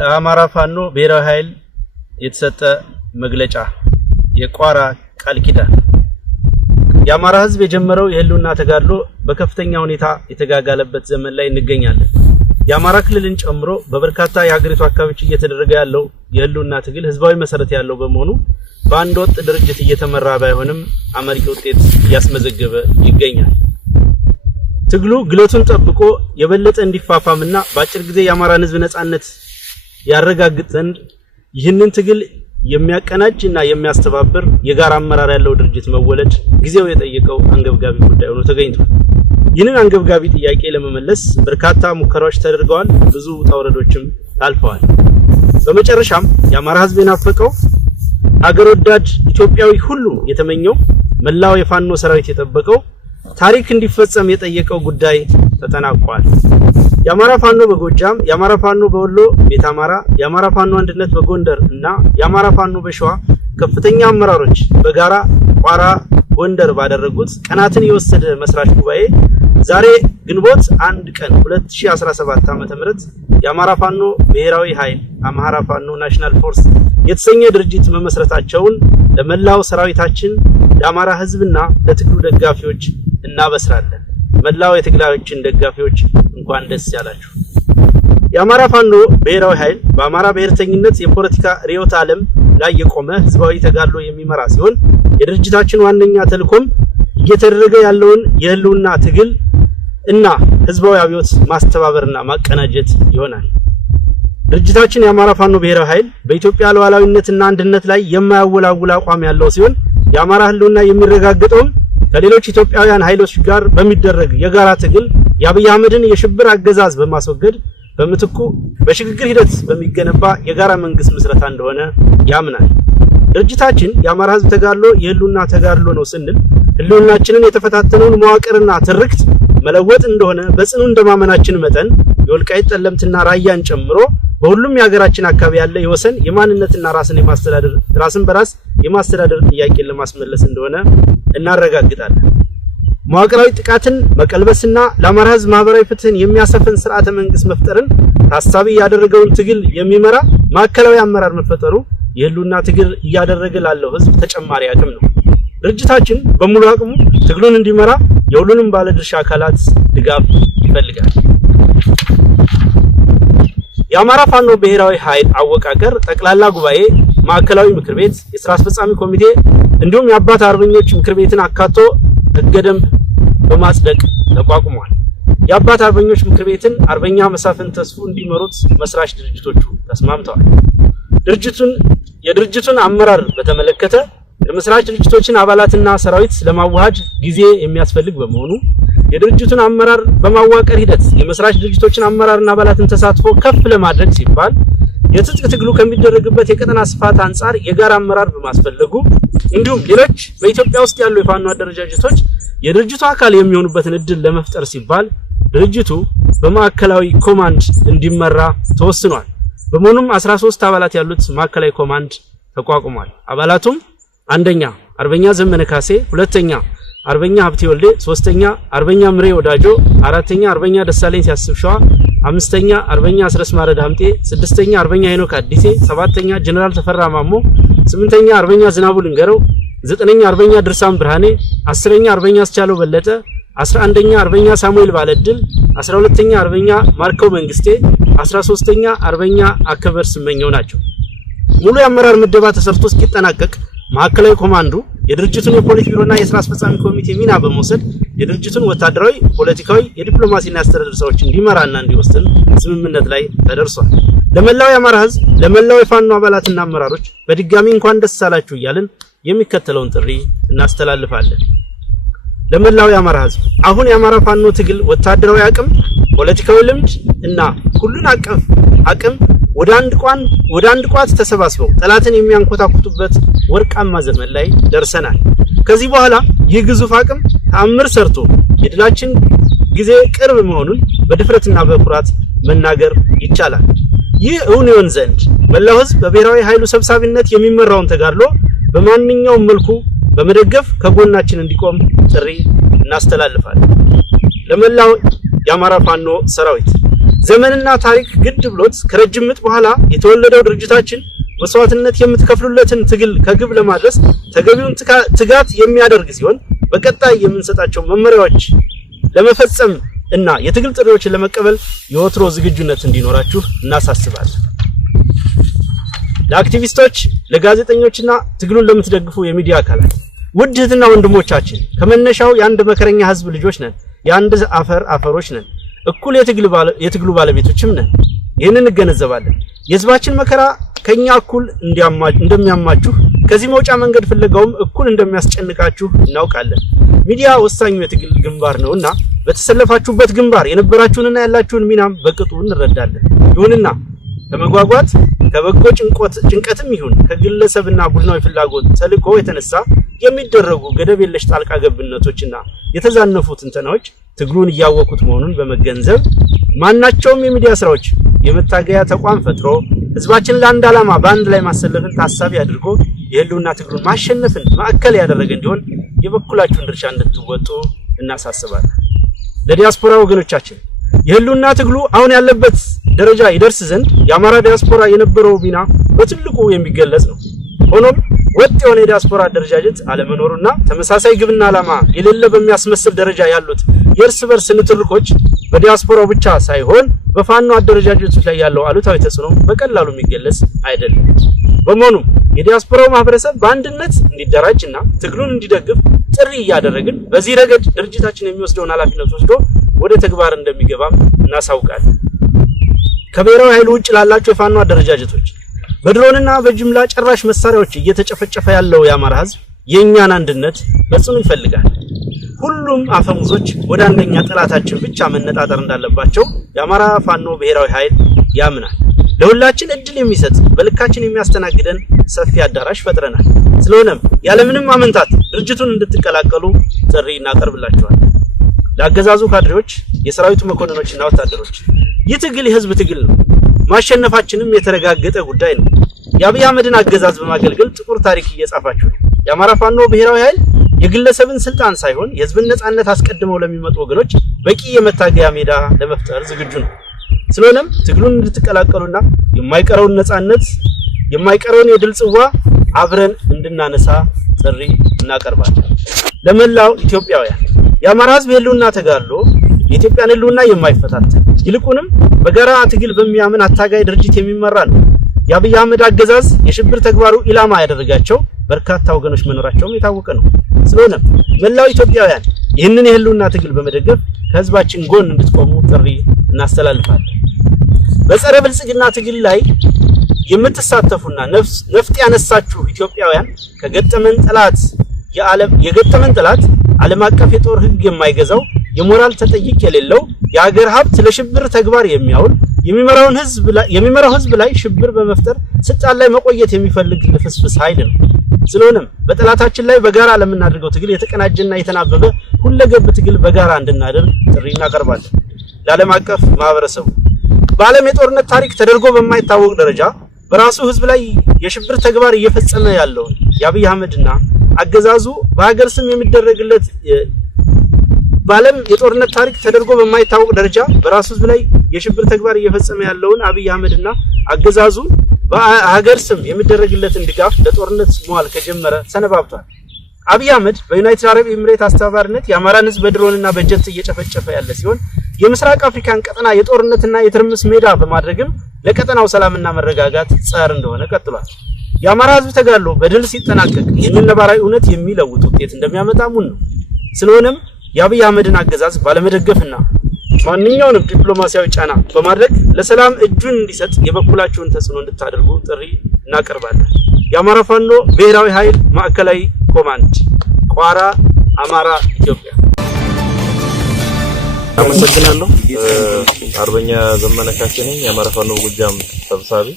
በአማራ ፋኖ ብሔራዊ ኃይል የተሰጠ መግለጫ የቋራ ቃል ኪዳን የአማራ ህዝብ የጀመረው የህልውና ተጋድሎ በከፍተኛ ሁኔታ የተጋጋለበት ዘመን ላይ እንገኛለን። የአማራ ክልልን ጨምሮ በበርካታ የሀገሪቱ አካባቢዎች እየተደረገ ያለው የህልውና ትግል ህዝባዊ መሰረት ያለው በመሆኑ በአንድ ወጥ ድርጅት እየተመራ ባይሆንም አመርቂ ውጤት እያስመዘገበ ይገኛል። ትግሉ ግለቱን ጠብቆ የበለጠ እንዲፋፋምና በአጭር ጊዜ የአማራን ህዝብ ነጻነት ያረጋግጥ ዘንድ ይህንን ትግል የሚያቀናጅና የሚያስተባብር የጋራ አመራር ያለው ድርጅት መወለድ ጊዜው የጠየቀው አንገብጋቢ ጉዳይ ሆኖ ተገኝቷል። ይህንን አንገብጋቢ ጥያቄ ለመመለስ በርካታ ሙከራዎች ተደርገዋል፣ ብዙ ታውረዶችም ታልፈዋል። በመጨረሻም የአማራ ህዝብ የናፈቀው አገር ወዳድ ኢትዮጵያዊ ሁሉ የተመኘው መላው የፋኖ ሰራዊት የጠበቀው ታሪክ እንዲፈጸም የጠየቀው ጉዳይ ተጠናቋል። የአማራ ፋኖ በጎጃም፣ የአማራ ፋኖ በወሎ ቤት አማራ፣ የአማራ ፋኖ አንድነት በጎንደር እና የአማራ ፋኖ በሸዋ ከፍተኛ አመራሮች በጋራ ቋራ ጎንደር ባደረጉት ቀናትን የወሰደ መስራች ጉባኤ ዛሬ ግንቦት 1 ቀን 2017 ዓ.ም የአማራ ፋኖ ብሔራዊ ኃይል አማራ ፋኖ ናሽናል ፎርስ የተሰኘ ድርጅት መመስረታቸውን ለመላው ሰራዊታችን ለአማራ ህዝብና ለትግሉ ደጋፊዎች እናበስራለን። መላው የትግላችን ደጋፊዎች እንኳን ደስ ያላችሁ። የአማራ ፋኖ ብሔራዊ ኃይል በአማራ ብሔርተኝነት የፖለቲካ ርዕዮተ ዓለም ላይ የቆመ ህዝባዊ ተጋድሎ የሚመራ ሲሆን የድርጅታችን ዋነኛ ተልዕኮም እየተደረገ ያለውን የህልውና ትግል እና ህዝባዊ አብዮት ማስተባበርና ማቀናጀት ይሆናል። ድርጅታችን የአማራ ፋኖ ብሔራዊ ኃይል በኢትዮጵያ ሉዓላዊነትና አንድነት ላይ የማያወላውል አቋም ያለው ሲሆን የአማራ ህልውና የሚረጋገጠው ከሌሎች ኢትዮጵያውያን ኃይሎች ጋር በሚደረግ የጋራ ትግል የአብይ አህመድን የሽብር አገዛዝ በማስወገድ በምትኩ በሽግግር ሂደት በሚገነባ የጋራ መንግስት ምስረታ እንደሆነ ያምናል። ድርጅታችን የአማራ ህዝብ ተጋድሎ የህልውና ተጋድሎ ነው ስንል ህልውናችንን የተፈታተነውን መዋቅርና ትርክት መለወጥ እንደሆነ በጽኑ እንደማመናችን መጠን የወልቃይት ጠለምትና ራያን ጨምሮ በሁሉም የሀገራችን አካባቢ ያለ የወሰን የማንነትና ራስን በራስ የማስተዳደር ጥያቄን ለማስመለስ እንደሆነ እናረጋግጣለን። መዋቅራዊ ጥቃትን መቀልበስና ለአማራ ህዝብ ማህበራዊ ፍትህን የሚያሰፍን ስርዓተ መንግስት መፍጠርን ታሳቢ ያደረገውን ትግል የሚመራ ማዕከላዊ አመራር መፈጠሩ የህልውና ትግል እያደረገ ላለው ህዝብ ተጨማሪ አቅም ነው። ድርጅታችን በሙሉ አቅሙ ትግሉን እንዲመራ የሁሉንም ባለድርሻ አካላት ድጋፍ ይፈልጋል። የአማራ ፋኖ ብሔራዊ ኃይል አወቃቀር ጠቅላላ ጉባኤ፣ ማዕከላዊ ምክር ቤት፣ የሥራ አስፈጻሚ ኮሚቴ እንዲሁም የአባት አርበኞች ምክር ቤትን አካቶ ህገ ደንብ በማጽደቅ ተቋቁሟል። የአባት አርበኞች ምክር ቤትን አርበኛ መሳፍንት ተስፉ እንዲመሩት መስራች ድርጅቶቹ ተስማምተዋል። የድርጅቱን አመራር በተመለከተ የመስራች ድርጅቶችን አባላትና ሰራዊት ለማዋሃድ ጊዜ የሚያስፈልግ በመሆኑ የድርጅቱን አመራር በማዋቀር ሂደት የመስራች ድርጅቶችን አመራርና አባላትን ተሳትፎ ከፍ ለማድረግ ሲባል የትጥቅ ትግሉ ከሚደረግበት የቀጠና ስፋት አንጻር የጋራ አመራር በማስፈለጉ እንዲሁም ሌሎች በኢትዮጵያ ውስጥ ያሉ የፋኖ አደረጃጀቶች የድርጅቱ አካል የሚሆኑበትን እድል ለመፍጠር ሲባል ድርጅቱ በማዕከላዊ ኮማንድ እንዲመራ ተወስኗል። በመሆኑም 13 አባላት ያሉት ማዕከላዊ ኮማንድ ተቋቁሟል። አባላቱም አንደኛ አርበኛ ዘመነ ካሴ፣ ሁለተኛ አርበኛ ሀብቴ ወልዴ፣ ሶስተኛ አርበኛ ምሬ ወዳጆ፣ አራተኛ አርበኛ ደሳለኝ ሲያስብ ሸዋ፣ አምስተኛ አርበኛ አስረስ ማረድ ሀምጤ፣ ስድስተኛ አርበኛ ሄኖክ አዲሴ፣ ሰባተኛ ጀነራል ተፈራ ማሞ፣ ስምንተኛ አርበኛ ዝናቡ ልንገረው፣ ዘጠነኛ አርበኛ ድርሳም ብርሃኔ፣ አስረኛ አርበኛ አስቻለው በለጠ፣ 11ኛ አርበኛ ሳሙኤል ባለድል፣ 12ኛ አርበኛ ማርከው መንግስቴ፣ 13ኛ አርበኛ አከበር ስመኘው ናቸው። ሙሉ የአመራር ምደባ ተሰርቶ እስኪጠናቀቅ ማዕከላዊ ኮማንዱ የድርጅቱን የፖሊስ ቢሮና የሥራ አስፈጻሚ ኮሚቴ ሚና በመውሰድ የድርጅቱን ወታደራዊ፣ ፖለቲካዊ፣ የዲፕሎማሲና የአስተዳደር ስራዎችን እንዲመራና እንዲወስን ስምምነት ላይ ተደርሷል። ለመላው የአማራ ህዝብ፣ ለመላው የፋኖ አባላትና አመራሮች በድጋሚ እንኳን ደስ አላችሁ እያልን የሚከተለውን ጥሪ እናስተላልፋለን። ለመላው የአማራ ህዝብ አሁን የአማራ ፋኖ ትግል ወታደራዊ አቅም፣ ፖለቲካዊ ልምድ እና ሁሉን አቀፍ አቅም ወደ አንድ ቋት ተሰባስበው ጠላትን የሚያንኮታኩቱበት ወርቃማ ዘመን ላይ ደርሰናል። ከዚህ በኋላ ይህ ግዙፍ አቅም ተአምር ሰርቶ የድላችን ጊዜ ቅርብ መሆኑን በድፍረትና በኩራት መናገር ይቻላል። ይህ እውን ይሆን ዘንድ መላው ህዝብ በብሔራዊ ኃይሉ ሰብሳቢነት የሚመራውን ተጋድሎ በማንኛውም መልኩ በመደገፍ ከጎናችን እንዲቆም ጥሪ እናስተላልፋለን። ለመላው የአማራ ፋኖ ሰራዊት ዘመንና ታሪክ ግድ ብሎት ከረጅም ምጥ በኋላ የተወለደው ድርጅታችን መስዋዕትነት የምትከፍሉለትን ትግል ከግብ ለማድረስ ተገቢውን ትጋት የሚያደርግ ሲሆን በቀጣይ የምንሰጣቸው መመሪያዎች ለመፈጸም እና የትግል ጥሪዎችን ለመቀበል የወትሮ ዝግጁነት እንዲኖራችሁ እናሳስባለን። ለአክቲቪስቶች፣ ለጋዜጠኞችና ትግሉን ለምትደግፉ የሚዲያ አካላት ውድ እህትና ወንድሞቻችን ከመነሻው የአንድ መከረኛ ህዝብ ልጆች ነን። የአንድ አፈሮች ነን። እኩል የትግሉ ባለቤቶችም ነን። ይህንን እንገነዘባለን። የህዝባችን መከራ ከኛ እኩል እንደሚያማችሁ ከዚህ መውጫ መንገድ ፍለጋውም እኩል እንደሚያስጨንቃችሁ እናውቃለን። ሚዲያ ወሳኙ የትግል ግንባር ነውና በተሰለፋችሁበት ግንባር የነበራችሁንና ያላችሁን ሚናም በቅጡ እንረዳለን። ይሁንና ከመጓጓት ከበጎ ጭንቀትም ይሁን ከግለሰብና ቡድናዊ ፍላጎት ተልዕኮ የተነሳ የሚደረጉ ገደብ የለሽ ጣልቃ ገብነቶችና የተዛነፉ ትንተናዎች ትግሉን እያወቁት መሆኑን በመገንዘብ ማናቸውም የሚዲያ ስራዎች የመታገያ ተቋም ፈጥሮ ህዝባችን ለአንድ ዓላማ በአንድ ላይ ማሰለፍን ታሳቢ አድርጎ የህልውና ትግሉን ማሸነፍን ማዕከል ያደረገ እንዲሆን የበኩላችሁን ድርሻ እንድትወጡ እናሳስባለን። ለዲያስፖራ ወገኖቻችን የህልውና ትግሉ አሁን ያለበት ደረጃ ይደርስ ዘንድ የአማራ ዲያስፖራ የነበረው ሚና በትልቁ የሚገለጽ ነው። ሆኖም ወጥ የሆነ የዲያስፖራ አደረጃጀት አለመኖሩና ተመሳሳይ ግብና ዓላማ የሌለ በሚያስመስል ደረጃ ያሉት የእርስ በርስ ንትርኮች በዲያስፖራው ብቻ ሳይሆን በፋኖ አደረጃጀቶች ላይ ያለው አሉታዊ ተጽዕኖ በቀላሉ የሚገለጽ አይደለም። በመሆኑም የዲያስፖራው ማህበረሰብ በአንድነት እንዲደራጅና ትግሉን እንዲደግፍ ጥሪ እያደረግን በዚህ ረገድ ድርጅታችን የሚወስደውን ኃላፊነት ወስዶ ወደ ተግባር እንደሚገባም እናሳውቃለን። ከብሔራዊ ኃይል ውጭ ላላቸው የፋኖ አደረጃጀቶች በድሮንና በጅምላ ጨራሽ መሳሪያዎች እየተጨፈጨፈ ያለው የአማራ ህዝብ የኛን አንድነት በጽኑ ይፈልጋል። ሁሉም አፈሙዞች ወደ አንደኛ ጠላታችን ብቻ መነጣጠር እንዳለባቸው የአማራ ፋኖ ብሔራዊ ኃይል ያምናል። ለሁላችን እድል የሚሰጥ በልካችን የሚያስተናግደን ሰፊ አዳራሽ ፈጥረናል። ስለሆነም ያለምንም አመንታት ድርጅቱን እንድትቀላቀሉ ጥሪ እናቀርብላችኋለን። ለአገዛዙ ካድሬዎች፣ የሰራዊቱ መኮንኖችና ወታደሮች ይህ ትግል የህዝብ ትግል ነው። ማሸነፋችንም የተረጋገጠ ጉዳይ ነው። የአብይ አህመድን አገዛዝ በማገልገል ጥቁር ታሪክ እየጻፋችሁ ነው። የአማራ ፋኖ ብሔራዊ ኃይል የግለሰብን ስልጣን ሳይሆን የህዝብን ነጻነት አስቀድመው ለሚመጡ ወገኖች በቂ የመታገያ ሜዳ ለመፍጠር ዝግጁ ነው። ስለሆነም ትግሉን እንድትቀላቀሉና የማይቀረውን ነጻነት የማይቀረውን የድል ጽዋ አብረን እንድናነሳ ጥሪ እናቀርባለን። ለመላው ኢትዮጵያውያን የአማራ ህዝብ የህልውና ተጋድሎ የኢትዮጵያን ህልውና የማይፈታተን ይልቁንም በጋራ ትግል በሚያምን አታጋይ ድርጅት የሚመራ ነው። የአብይ አህመድ አገዛዝ የሽብር ተግባሩ ኢላማ ያደረጋቸው በርካታ ወገኖች መኖራቸውም የታወቀ ነው። ስለሆነም መላው ኢትዮጵያውያን ይህንን የህልውና ትግል በመደገፍ ከህዝባችን ጎን እንድትቆሙ ጥሪ እናስተላልፋለን። በጸረ ብልጽግና ትግል ላይ የምትሳተፉና ነፍጥ ያነሳችሁ ኢትዮጵያውያን የገጠመን ጠላት ዓለም አቀፍ የጦር ህግ የማይገዛው የሞራል ተጠይቅ የሌለው የሀገር ሀብት ለሽብር ተግባር የሚያውል የሚመራው ህዝብ ላይ ሽብር በመፍጠር ስልጣን ላይ መቆየት የሚፈልግ ልፍስፍስ ኃይል ነው። ስለሆነም በጠላታችን ላይ በጋራ ለምናደርገው ትግል የተቀናጀና የተናበበ ሁለገብ ትግል በጋራ እንድናደርግ ጥሪ እናቀርባለን። ለዓለም አቀፍ ማህበረሰቡ በዓለም የጦርነት ታሪክ ተደርጎ በማይታወቅ ደረጃ በራሱ ህዝብ ላይ የሽብር ተግባር እየፈጸመ ያለውን የአብይ አህመድና አገዛዙ በሀገር ስም የሚደረግለት በዓለም የጦርነት ታሪክ ተደርጎ በማይታወቅ ደረጃ በራሱ ህዝብ ላይ የሽብር ተግባር እየፈጸመ ያለውን አብይ አህመድና አገዛዙ በሀገር ስም የሚደረግለትን ድጋፍ ለጦርነት መዋል ከጀመረ ሰነባብቷል። አብይ አህመድ በዩናይትድ አረብ ኤሚሬት አስተባባሪነት የአማራን ህዝብ በድሮንና በጀት እየጨፈጨፈ ያለ ሲሆን የምስራቅ አፍሪካን ቀጠና የጦርነትና የትርምስ ሜዳ በማድረግም ለቀጠናው ሰላምና መረጋጋት ጸር እንደሆነ ቀጥሏል። የአማራ ህዝብ ተጋድሎ በድል ሲጠናቀቅ ይህንን ነባራዊ እውነት የሚለውጥ ውጤት እንደሚያመጣ ሙን ነው። ስለሆነም የአብይ አህመድን አገዛዝ ባለመደገፍና ማንኛውንም ዲፕሎማሲያዊ ጫና በማድረግ ለሰላም እጁን እንዲሰጥ የበኩላችሁን ተጽዕኖ እንድታደርጉ ጥሪ እናቀርባለን። የአማራ ፋኖ ብሔራዊ ኃይል ማዕከላዊ ኮማንድ ቋራ፣ አማራ፣ ኢትዮጵያ። አመሰግናለሁ። አርበኛ ዘመነ ካሴ ነኝ፣ የአማራ ፋኖ ጎጃም ሰብሳቢ።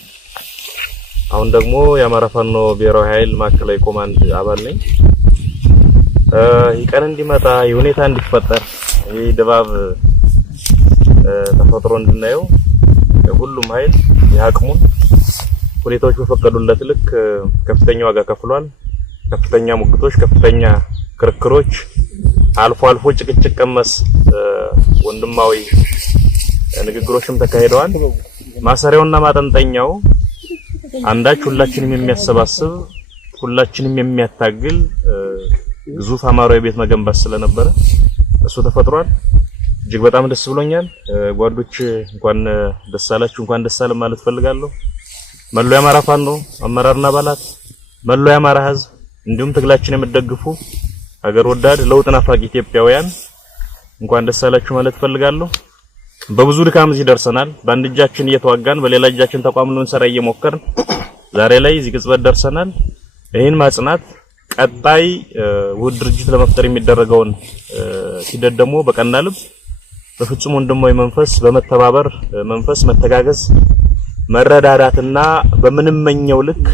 አሁን ደግሞ የአማራ ፋኖ ብሔራዊ ኃይል ማዕከላዊ ኮማንድ አባል ነኝ። ይህ ቀን እንዲመጣ የሁኔታ እንዲፈጠር ይህ ድባብ ተፈጥሮ እንድናየው ሁሉም ኃይል የአቅሙን ሁኔታዎች በፈቀዱለት ልክ ከፍተኛ ዋጋ ከፍሏል። ከፍተኛ ሙግቶች፣ ከፍተኛ ክርክሮች፣ አልፎ ጭቅጭቅ ቀመስ ወንድማዊ ንግግሮችም ተካሂደዋል። ማሰሪያውና ማጠንጠኛው አንዳች ሁላችንም የሚያሰባስብ ሁላችንም የሚያታግል ግዙፍ አማራዊ ቤት መገንባት ስለነበረ እሱ ተፈጥሯል። እጅግ በጣም ደስ ብሎኛል። ጓዶች እንኳን ደስ አላችሁ፣ እንኳን ደስ አለን ማለት ፈልጋለሁ። መላው የአማራ ፋኖ አመራርና አባላት፣ መላው የአማራ ህዝብ እንዲሁም ትግላችን የምትደግፉ ሀገር ወዳድ ለውጥ ናፋቂ ኢትዮጵያውያን እንኳን ደስ አላችሁ ማለት ፈልጋለሁ። በብዙ ድካም እዚህ ደርሰናል። በአንድ እጃችን እየተዋጋን በሌላ እጃችን ተቋም ልንሰራ እየሞከርን ዛሬ ላይ እዚህ ቅጽበት ደርሰናል። ይህን ማጽናት ቀጣይ ውድ ድርጅት ለመፍጠር የሚደረገውን ሂደት ደግሞ በቀና ልብ በፍጹም ወንድማዊ መንፈስ በመተባበር መንፈስ መተጋገዝ መረዳዳትና በምንመኘው ልክ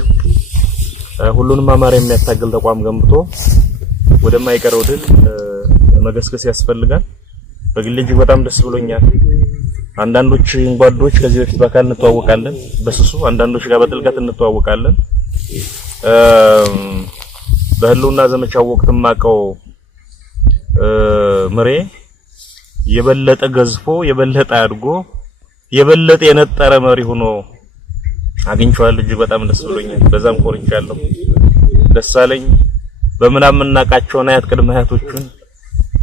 ሁሉንም አማራ የሚያታግል ተቋም ገንብቶ ወደማይቀረው ድል መገስገስ ያስፈልጋል። በግሌ እጅግ በጣም ደስ ብሎኛል። አንዳንዶች ጓዶች ከዚህ በፊት በአካል እንተዋወቃለን በስሱ፣ አንዳንዶች ጋር በጥልቀት እንተዋወቃለን። በህልውና ዘመቻው ወቅት ማቀው ምሬ የበለጠ ገዝፎ የበለጠ አድጎ የበለጠ የነጠረ መሪ ሆኖ አግኝቼዋለሁ። እጅግ በጣም ደስ ብሎኛል። በዛም ኮርቻለሁ። ደስ አለኝ። በምናምን እናቃቸውና አያት ቅድመ አያቶቹን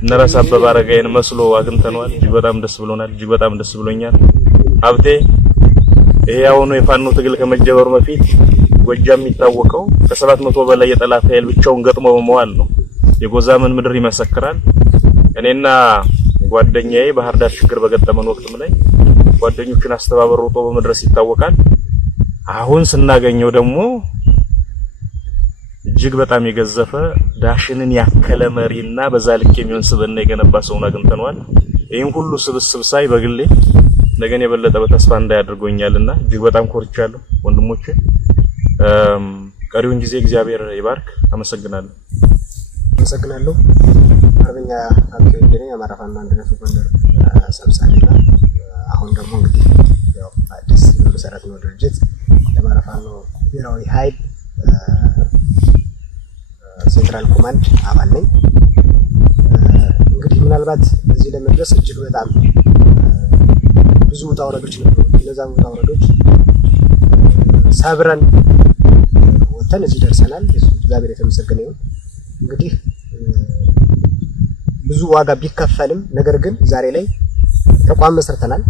እነራስ አበበ አረጋይን መስሎ አግኝተነዋል። እጅግ በጣም ደስ ብሎናል። እጅግ በጣም ደስ ብሎኛል። ሀብቴ ይሄ አሁን የፋኖ ትግል ከመጀመሩ በፊት ጎጃም የሚታወቀው ከ700 በላይ የጠላት ኃይል ብቻውን ገጥሞ በመዋል ነው። የጎዛመን ምድር ይመሰክራል። እኔና ጓደኛዬ ባህር ዳር ችግር በገጠመን ወቅትም ላይ ጓደኞችን አስተባብሮ ሮጦ በመድረስ ይታወቃል። አሁን ስናገኘው ደግሞ እጅግ በጣም የገዘፈ ዳሽንን ያከለ መሪና በዛ ልክ የሚሆን ስብዕና የገነባ ሰውን አግኝተነዋል። ይሄን ሁሉ ስብስብ ሳይ በግሌ ነገን የበለጠ በተስፋ እንዳያደርጎኛልና እጅግ በጣም ኮርቻለሁ ወንድሞቼ። ቀሪውን ጊዜ እግዚአብሔር ይባርክ። አመሰግናለሁ። አርበኛ አብቴ ወልዴ አማራ ፋኖ አንድነት ጎንደር ሰብሳቢና አሁን ደግሞ እንግዲህ ያው አዲስ መሰረት ነው ድርጅት የአማራ ፋኖ ብሔራዊ ኃይል ሴንትራል ኮማንድ አባል ነኝ። እንግዲህ ምናልባት እዚህ ለመድረስ እጅግ በጣም ብዙ ውጣ ውረዶች ነበሩ። እነዛም ውጣ ውረዶች ሰብረን ወጥተን እዚህ ደርሰናል። እግዚአብሔር የተመሰገነ ይሁን። እንግዲህ ብዙ ዋጋ ቢከፈልም ነገር ግን ዛሬ ላይ ተቋም መስርተናል፣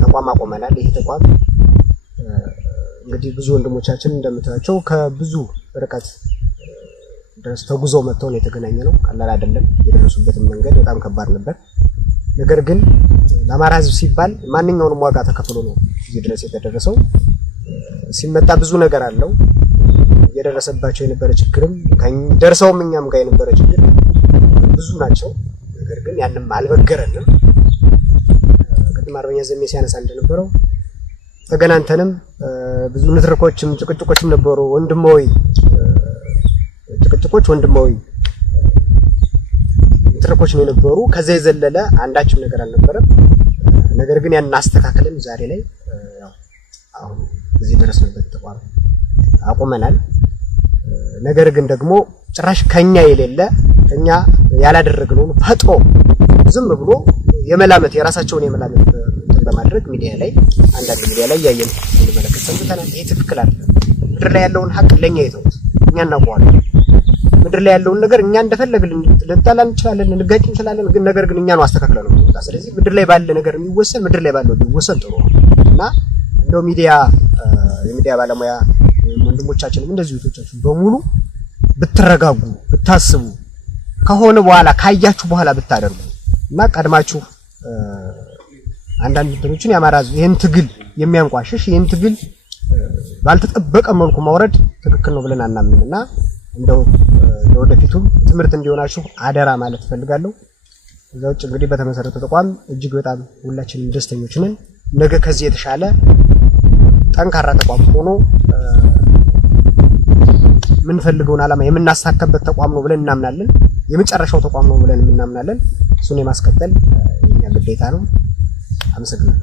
ተቋም አቆመናል። ይሄ ተቋም እንግዲህ ብዙ ወንድሞቻችን እንደምታዩቸው ከብዙ ርቀት ድረስ ተጉዘው መጥተው ነው የተገናኘነው። ቀላል አይደለም። የደረሱበት መንገድ በጣም ከባድ ነበር። ነገር ግን ለአማራ ሕዝብ ሲባል ማንኛውንም ዋጋ ተከፍሎ ነው እዚህ ድረስ የተደረሰው። ሲመጣ ብዙ ነገር አለው። የደረሰባቸው የነበረ ችግርም ደርሰውም እኛም ጋር የነበረ ችግር ብዙ ናቸው። ነገር ግን ያንንም አልበገረንም። ቅድም አርበኛ ዘሜ ሲያነሳ እንደነበረው ተገናንተንም ብዙ ንትርኮችም ጭቅጭቆችም ነበሩ። ወንድማዊ ጭቅጭቆች፣ ወንድማዊ ንትርኮች ነው የነበሩ። ከዛ የዘለለ አንዳችም ነገር አልነበረም። ነገር ግን ያን አስተካክለን ዛሬ ላይ ያው አሁን እዚህ ደረስንበት ተቋም አቁመናል። ነገር ግን ደግሞ ጭራሽ ከኛ የሌለ ከኛ ያላደረግነው ፈጥሮ ዝም ብሎ የመላመት የራሳቸውን የመላመት በማድረግ ሚዲያ ላይ አንዳንድ ሚዲያ ላይ ያየን እንመለከት ሰምተናል። ይሄ ትክክል አይደለም። ምድር ላይ ያለውን ሀቅ ለኛ ይተውት፣ እኛ እናውቀዋለን። ምድር ላይ ያለውን ነገር እኛ እንደፈለግን ልንጣላ እንችላለን፣ ልንጋጭ እንችላለን። ግን ነገር ግን እኛ ነው አስተካክለን ነው የምንወጣ። ስለዚህ ምድር ላይ ባለ ነገር የሚወሰን ምድር ላይ ባለው ቢወሰን ጥሩ ነው እና እንደው የሚዲያ ባለሙያ ወንድሞቻችንም እንደዚህ እህቶቻችን በሙሉ ብትረጋጉ ብታስቡ ከሆነ በኋላ ካያችሁ በኋላ ብታደርጉ እና ቀድማችሁ አንዳንድ እንትኖችን ያማራ ይሄን ትግል የሚያንቋሽሽ ይሄን ትግል ባልተጠበቀ መልኩ ማውረድ ትክክል ነው ብለን አናምንምና እንደው ለወደፊቱም ትምህርት እንዲሆናችሁ አደራ ማለት ፈልጋለሁ። እዛው እንግዲህ በተመሰረተ ተቋም እጅግ በጣም ሁላችንም ደስተኞች ነን። ነገ ከዚህ የተሻለ ጠንካራ ተቋም ሆኖ ምን ፈልገውን ዓላማ የምናሳካበት ተቋም ነው ብለን እናምናለን። የመጨረሻው ተቋም ነው ብለን እናምናለን። እሱን የማስቀጠል የኛ ግዴታ ነው። አመሰግናለሁ።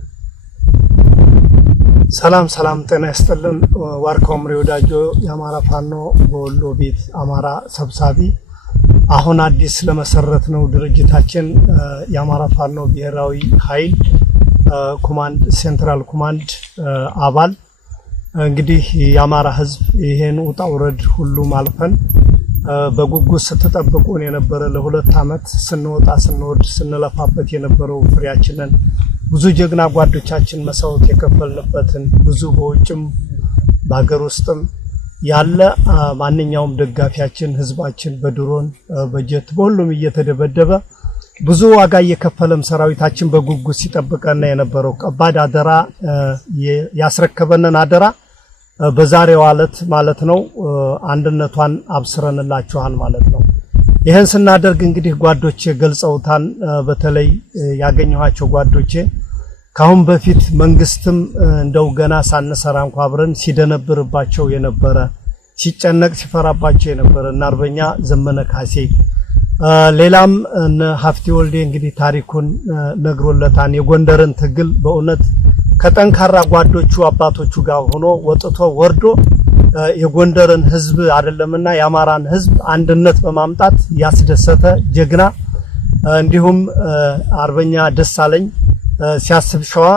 ሰላም ጤና ይስጥልን። ዋርካው ምሬ ወዳጆ የአማራ ፋኖ በወሎ ቤት አማራ ሰብሳቢ። አሁን አዲስ ለመሰረት ነው ድርጅታችን የአማራ ፋኖ ብሔራዊ ኃይል ኮማንድ ሴንትራል ኮማንድ አባል እንግዲህ የአማራ ህዝብ ይሄን ውጣ ውረድ ሁሉ ማልፈን በጉጉት ስትጠብቁን የነበረ ለሁለት አመት ስንወጣ ስንወርድ ስንለፋበት የነበረው ፍሬያችንን ብዙ ጀግና ጓዶቻችን መስዋዕት የከፈልንበትን ብዙ በውጭም በአገር ውስጥም ያለ ማንኛውም ደጋፊያችን ህዝባችን በድሮን በጀት በሁሉም እየተደበደበ ብዙ ዋጋ እየከፈለም ሰራዊታችን በጉጉት ሲጠብቀና የነበረው ከባድ አደራ ያስረከበንን አደራ በዛሬው ዕለት ማለት ነው አንድነቷን አብስረንላችኋል ማለት ነው። ይሄን ስናደርግ እንግዲህ ጓዶቼ ገልጸውታን በተለይ ያገኘኋቸው ጓዶቼ ካሁን በፊት መንግስትም እንደው ገና ሳንሰራ እንኳን አብረን ሲደነብርባቸው የነበረ ሲጨነቅ ሲፈራባቸው የነበረ እና አርበኛ ዘመነ ካሴ ሌላም ሀፍቲ ወልዴ እንግዲህ ታሪኩን ነግሮለታን የጎንደርን ትግል በእውነት ከጠንካራ ጓዶቹ አባቶቹ ጋር ሆኖ ወጥቶ ወርዶ የጎንደርን ህዝብ አይደለምና የአማራን ህዝብ አንድነት በማምጣት ያስደሰተ ጀግና እንዲሁም አርበኛ ደሳለኝ ሲያስብ ሸዋ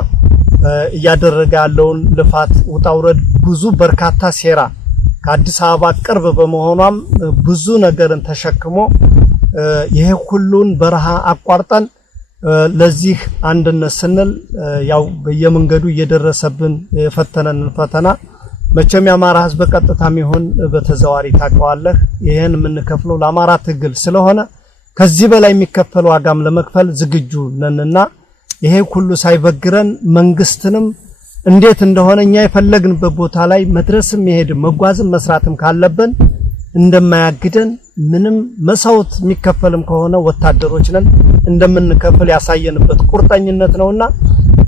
እያደረገ ያለውን ልፋት ውጣውረድ ብዙ በርካታ ሴራ ከአዲስ አበባ ቅርብ በመሆኗም ብዙ ነገርን ተሸክሞ ይሄ ሁሉን በረሃ አቋርጠን ለዚህ አንድነት ስንል ያው በየመንገዱ እየደረሰብን የፈተነንን ፈተና መቼም የአማራ ህዝብ በቀጥታም ይሁን በተዘዋሪ ታውቀዋለህ ይሄን የምንከፍለው ለአማራ ትግል ስለሆነ ከዚህ በላይ የሚከፈለው ዋጋም ለመክፈል ዝግጁ ነንና ይሄ ሁሉ ሳይበግረን መንግስትንም እንዴት እንደሆነ እኛ የፈለግንበት ቦታ ላይ መድረስም መሄድም መጓዝም መስራትም ካለብን እንደማያግደን ምንም መስዋዕት የሚከፈልም ከሆነ ወታደሮች ነን እንደምንከፍል ያሳየንበት ቁርጠኝነት ነውና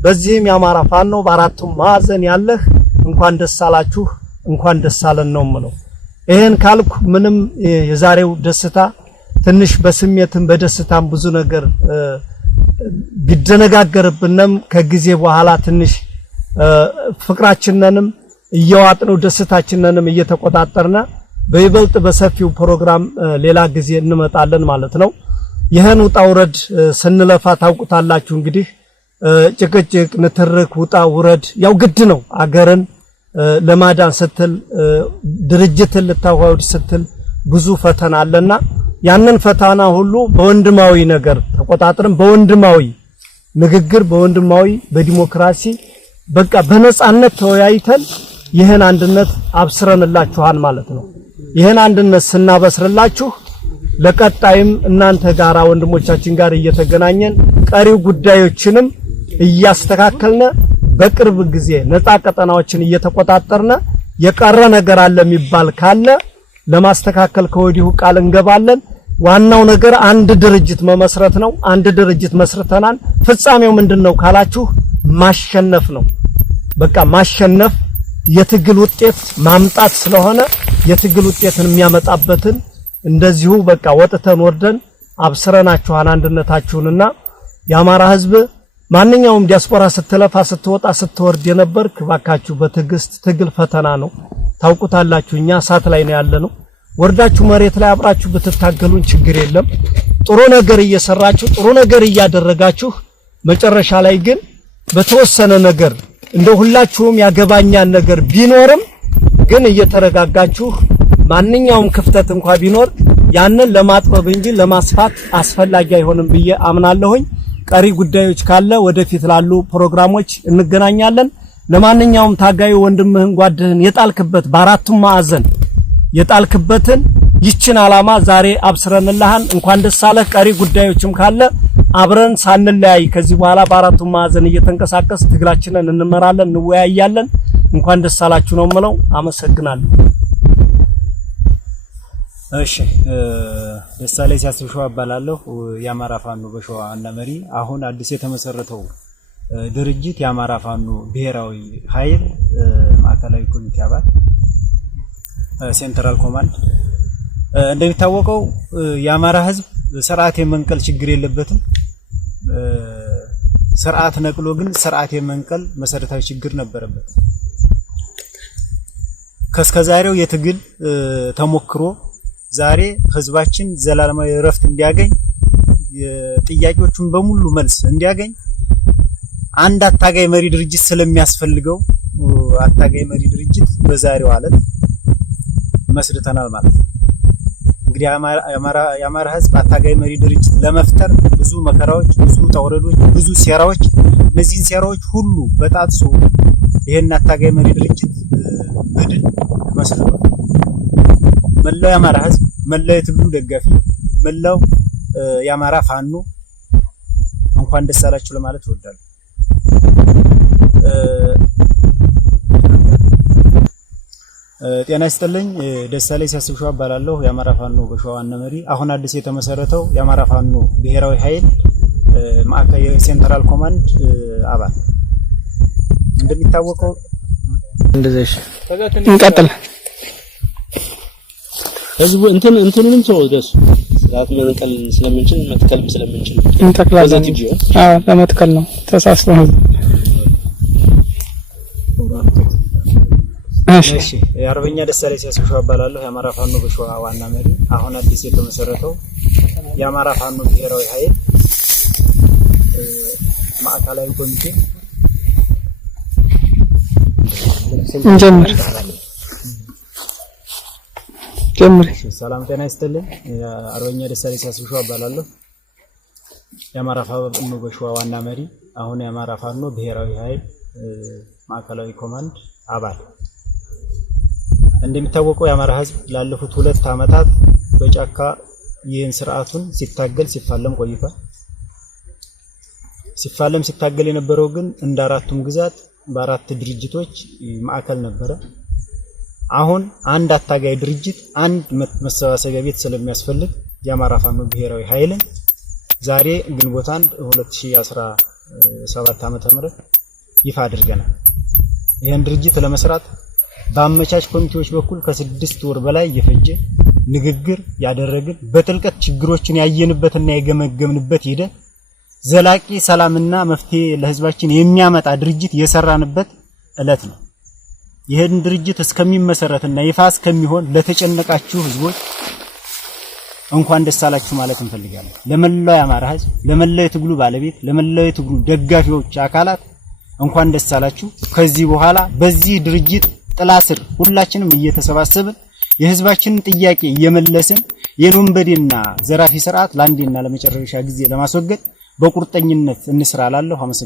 በዚህም የአማራ ፋኖ በአራቱም ማዕዘን ያለህ እንኳን ደስ አላችሁ እንኳን ደስ አለን ነው የምለው። ይሄን ካልኩ ምንም የዛሬው ደስታ ትንሽ በስሜትም በደስታም ብዙ ነገር ቢደነጋገርብንም ከጊዜ በኋላ ትንሽ ፍቅራችንንም እየዋጥነው ደስታችንንም እየተቆጣጠርና በይበልጥ በሰፊው ፕሮግራም ሌላ ጊዜ እንመጣለን ማለት ነው። ይሄን ውጣ ውረድ ስንለፋ ታውቁታላችሁ እንግዲህ ጭቅጭቅ ንትርክ ውጣ ውረድ ያው ግድ ነው። አገርን ለማዳን ስትል ድርጅትን ልታዋውድ ስትል ብዙ ፈተና አለና ያንን ፈተና ሁሉ በወንድማዊ ነገር ተቆጣጥረን በወንድማዊ ንግግር በወንድማዊ በዲሞክራሲ በቃ በነጻነት ተወያይተን ይሄን አንድነት አብስረንላችኋል ማለት ነው። ይሄን አንድነት ስናበስርላችሁ ለቀጣይም እናንተ ጋራ ወንድሞቻችን ጋር እየተገናኘን ቀሪው ጉዳዮችንም እያስተካከልነ በቅርብ ጊዜ ነፃ ቀጠናዎችን እየተቆጣጠርነ የቀረ ነገር አለ የሚባል ካለ ለማስተካከል ከወዲሁ ቃል እንገባለን። ዋናው ነገር አንድ ድርጅት መመስረት ነው። አንድ ድርጅት መስርተናል። ፍጻሜው ምንድነው ካላችሁ ማሸነፍ ነው። በቃ ማሸነፍ የትግል ውጤት ማምጣት ስለሆነ የትግል ውጤትን የሚያመጣበትን እንደዚሁ በቃ ወጥተን ወርደን አብስረናችኋል አንድነታችሁንና የአማራ ህዝብ ማንኛውም ዲያስፖራ ስትለፋ ስትወጣ ስትወርድ የነበርክ ባካችሁ በትግስት ትግል ፈተና ነው ታውቁታላችሁ። እኛ ሳት ላይ ነው ያለነው። ወርዳችሁ መሬት ላይ አብራችሁ ብትታገሉን ችግር የለም። ጥሩ ነገር እየሰራችሁ ጥሩ ነገር እያደረጋችሁ መጨረሻ ላይ ግን በተወሰነ ነገር እንደ ሁላችሁም ያገባኛን ነገር ቢኖርም ግን እየተረጋጋችሁ ማንኛውም ክፍተት እንኳን ቢኖር ያንን ለማጥበብ እንጂ ለማስፋት አስፈላጊ አይሆንም ብዬ አምናለሁኝ። ቀሪ ጉዳዮች ካለ ወደፊት ላሉ ፕሮግራሞች እንገናኛለን። ለማንኛውም ታጋዩ ወንድምህን ጓድህን የጣልክበት በአራቱም ማዕዘን የጣልክበትን ይችን አላማ ዛሬ አብስረንልሃል። እንኳን ደስ አለህ። ቀሪ ጉዳዮችም ካለ አብረን ሳንለያይ ከዚህ በኋላ በአራቱም ማዕዘን እየተንቀሳቀስ ትግላችንን እንመራለን፣ እንወያያለን። እንኳን ደስ አላችሁ ነው የምለው። አመሰግናለሁ። እሺ ደሳለኝ ሲያስብ ሸዋ እባላለሁ። የአማራ ፋኖ በሸዋ ዋና መሪ። አሁን አዲስ የተመሰረተው ድርጅት የአማራ ፋኖ ብሔራዊ ኃይል ማዕከላዊ ኮሚቴ አባል ሴንትራል ኮማንድ። እንደሚታወቀው የአማራ ህዝብ ስርዓት የመንቀል ችግር የለበትም። ስርዓት ነቅሎ ግን ስርዓት የመንቀል መሰረታዊ ችግር ነበረበት። ከስከዛሬው የትግል ተሞክሮ ዛሬ ህዝባችን ዘላለማዊ እረፍት እንዲያገኝ ጥያቄዎቹን በሙሉ መልስ እንዲያገኝ አንድ አታጋይ መሪ ድርጅት ስለሚያስፈልገው አታጋይ መሪ ድርጅት በዛሬው ዕለት መስርተናል ማለት ነው። እንግዲህ የአማራ ህዝብ አታጋይ መሪ ድርጅት ለመፍጠር ብዙ መከራዎች፣ ብዙ ተወረዶች፣ ብዙ ሴራዎች እነዚህን ሴራዎች ሁሉ በጣጥሶ ይሄን አታጋይ መሪ ድርጅት በድል መስርቷል። መላው የአማራ ህዝብ፣ መላው የትግሉ ደጋፊ፣ መላው የአማራ ፋኖ እንኳን ደስ አላችሁ ለማለት እወዳለሁ። ጤና ይስጥልኝ። ደሳለኝ ሲያስብሸው እባላለሁ። የአማራ ፋኖ በሸዋ ዋና መሪ፣ አሁን አዲስ የተመሰረተው የአማራ ፋኖ ብሔራዊ ኃይል ማዕከላዊ የሴንትራል ኮማንድ አባል። እንደሚታወቀው እንደዚህ እንቀጥል። ህዝቡ እንትንንም ሰው ደስ ስርዓት መነቀል ስለምንችል መትከልም ስለምንችል እንተክላለን። አዎ ለመትከል ነው ተሳስቶ ነው። እሺ የአርበኛ ደሳለኝ ሲያስብሸው እባላለሁ። የአማራ ፋኖ በሸዋ ዋና መሪ፣ አሁን አዲስ የተመሰረተው የአማራ ፋኖ ብሔራዊ ኃይል ማዕከላዊ ኮሚቴ እንጀምር። ሰላም ጤና ይስጥልኝ። አርበኛ ደሳለኝ ሲያስብሸው እባላለሁ። የአማራ ፋኖ በሸዋ ዋና መሪ፣ አሁን የአማራ ፋኖ ብሔራዊ ኃይል ማዕከላዊ ኮማንድ አባል። እንደሚታወቀው የአማራ ህዝብ ላለፉት 2 ዓመታት በጫካ ይህን ስርዓቱን ሲፋለም ቆይቷል። ሲታገል የነበረው ግን እንደ አራቱም ግዛት በአራት ድርጅቶች ማዕከል ነበረ። አሁን አንድ አታጋይ ድርጅት አንድ መሰባሰቢያ ቤት ስለሚያስፈልግ የአማራ ፋኖ ብሔራዊ ኃይልን ዛሬ ግንቦት 1 2017 ዓ.ም ይፋ አድርገናል። ይህን ድርጅት ለመስራት በአመቻች ኮሚቴዎች በኩል ከ6 ወር በላይ የፈጀ ንግግር ያደረግን በጥልቀት ችግሮችን ያየንበትና የገመገምንበት ሂደት ዘላቂ ሰላምና መፍትሄ ለህዝባችን የሚያመጣ ድርጅት የሰራንበት ዕለት ነው። ይሄን ድርጅት እስከሚመሰረትና ይፋ እስከሚሆን ለተጨነቃችሁ ህዝቦች እንኳን ደስ አላችሁ ማለት እንፈልጋለን። ለመላው የአማራ ህዝብ፣ ለመላው የትግሉ ባለቤት፣ ለመላው የትግሉ ደጋፊዎች አካላት እንኳን ደስ አላችሁ። ከዚህ በኋላ በዚህ ድርጅት ጥላ ስር ሁላችንም እየተሰባሰብን የህዝባችንን ጥያቄ እየመለስን የወንበዴና ዘራፊ ስርዓት ለአንዴና ለመጨረሻ ጊዜ ለማስወገድ በቁርጠኝነት እንስራ እላለሁ። አመሰግናለሁ።